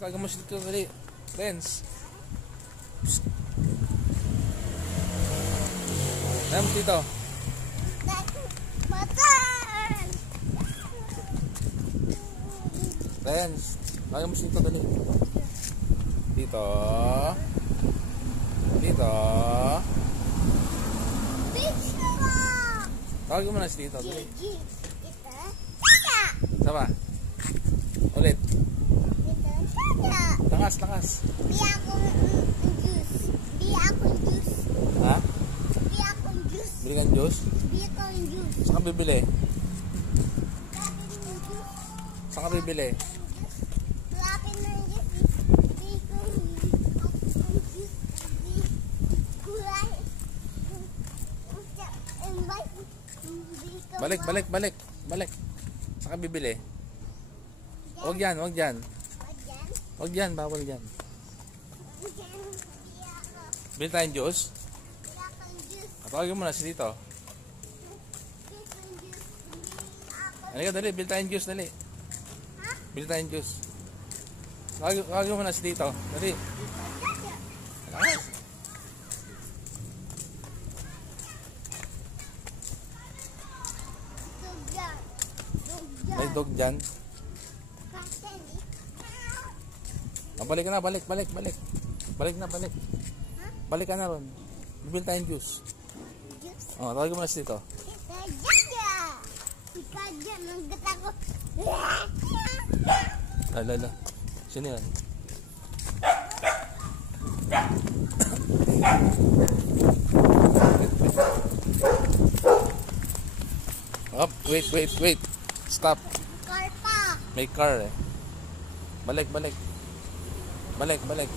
Tawagan mo siya dito, dali. Renz. Tawagan mo dito. Renz. Tawagan mo siya dito, dali. Dito. Dito. Tawagan mo na siya dito, dali. Sama. Ulit. Lakas, lakas. Bili akong juice. Bili akong juice. Ha? Bili akong juice. Bili kang juice? Bili akong juice. Saan ka bibili? Lapin ng juice. Saan ka bibili? Lapin ng juice. Bili kong juice. Bili kulay. Balik, balik, balik. Balik. Saan ka bibili? Huwag yan, huwag yan. Huwag yan, bawal yan. Bili tayong juice? Tawagin mo na si dito. Halika, dali. Bili tayong juice, dali. Bili tayong juice. Tawagin mo na si dito. Dali. May dog dyan. Balik ka na, balik, balik, balik. Balik na, balik. Balik ka na ron. Bibili tayong juice. O, tawagin mo na si dito. Lala. Sino yan? Up, wait, wait, wait. Stop. Car pa. May car eh. Balik, balik. Balik, balik.